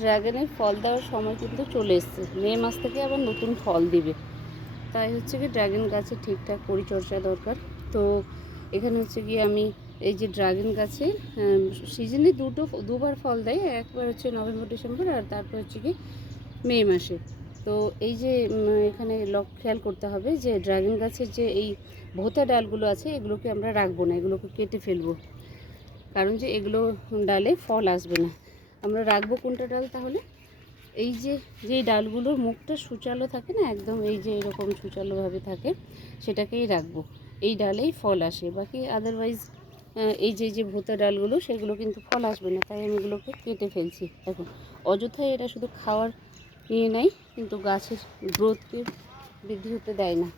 ড্রাগনের ফল দেওয়ার সময় কিন্তু চলে এসছে। মে মাস থেকে আবার নতুন ফল দিবে, তাই হচ্ছে কি ড্রাগন গাছে ঠিকঠাক পরিচর্যা দরকার। তো এখানে হচ্ছে গিয়ে আমি এই যে ড্রাগন গাছে সিজনে দুবার ফল দেয়, একবার হচ্ছে নভেম্বর ডিসেম্বর, আর তারপর হচ্ছে কি মে মাসে। তো এই যে এখানে খেয়াল করতে হবে যে ড্রাগন গাছের যে এই ভোঁতা ডালগুলো আছে এগুলোকে আমরা রাখবো না, এগুলোকে কেটে ফেলবো, কারণ যে এগুলো ডালে ফল আসবে না। আমরা রাখবো কোনটা ডাল তাহলে? এই যে যেই ডালগুলোর মুখটা সূচালো থাকে না, একদম এই যে এরকম সূচালোভাবে থাকে, সেটাকেই রাখবো। এই ডালেই ফল আসে, বাকি আদারওয়াইজ এই যে ভোঁতা ডালগুলো সেগুলো কিন্তু ফল আসবে না, তাই আমি এগুলোকে কেটে ফেলছি। এখন অযথায় এটা শুধু খাওয়ার নিয়ে নেয়, কিন্তু গাছের গ্রোথকে বৃদ্ধি হতে দেয় না।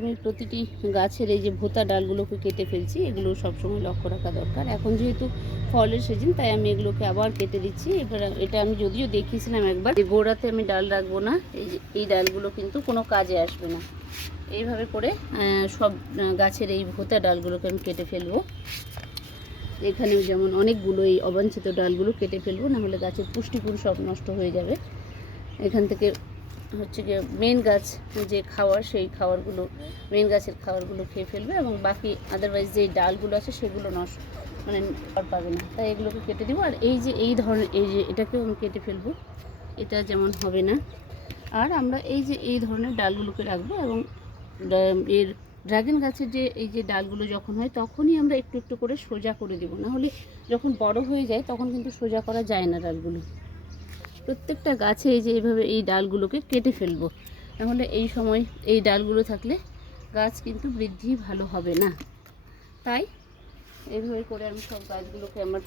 আমি প্রতিটি গাছের এই যে ভোঁতা ডালগুলোকে কেটে ফেলছি, এগুলো সবসময় লক্ষ্য রাখা দরকার। এখন যেহেতু ফলের সিজন, তাই আমি এগুলোকে আবার কেটে দিচ্ছি। এবার এটা আমি যদিও দেখিয়েছিলাম একবার, যে গোড়াতে আমি ডাল রাখবো না, এই ডালগুলো কিন্তু কোনো কাজে আসবে না। এইভাবে করে সব গাছের এই ভোঁতা ডালগুলোকে আমি কেটে ফেলবো। এখানেও যেমন অনেকগুলো এই অবাঞ্ছিত ডালগুলো কেটে ফেলবো, নাহলে গাছের পুষ্টিগুণ সব নষ্ট হয়ে যাবে। এখান থেকে হচ্ছে গিয়ে মেন গাছ যে খাওয়ার, সেই খাবারগুলো, মেন গাছের খাবারগুলো খেয়ে ফেলবে, এবং বাকি আদারওয়াইজ যে ডালগুলো আছে সেগুলো নষ্ট মানে আর পাবে না, তাই এগুলোকে কেটে দেবো। আর এই যে এই ধরনের এই যে এটাকেও আমি কেটে ফেলবো, এটা যেমন হবে না। আর আমরা এই ধরনের ডালগুলোকে রাখবো, এবং এর ড্রাগন গাছের যে এই যে ডালগুলো যখন হয় তখনই আমরা একটু একটু করে সোজা করে দেবো, নাহলে যখন বড় হয়ে যায় তখন কিন্তু সোজা করা যায় না ডালগুলো। প্রত্যেকটা গাছে এই যে এইভাবে এই ডালগুলোকে কেটে ফেলবো, নাহলে এই সময় এই ডালগুলো থাকলে গাছ কিন্তু বৃদ্ধি ভালো হবে না। তাই এইভাবে করে আমি সব গাছগুলোকে, আমার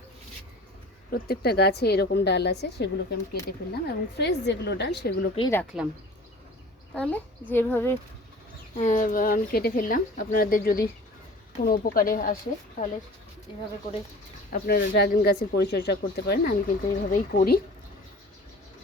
প্রত্যেকটা গাছে এরকম ডাল আছে সেগুলোকে আমি কেটে ফেললাম, এবং ফ্রেশ যেগুলো ডাল সেগুলোকেই রাখলাম। তাহলে যেভাবে আমি কেটে ফেললাম, আপনাদের যদি কোনো উপকারে আসে তাহলে এভাবে করে আপনারা ড্রাগন গাছের পরিচর্যা করতে পারেন। আমি কিন্তু এইভাবেই করি।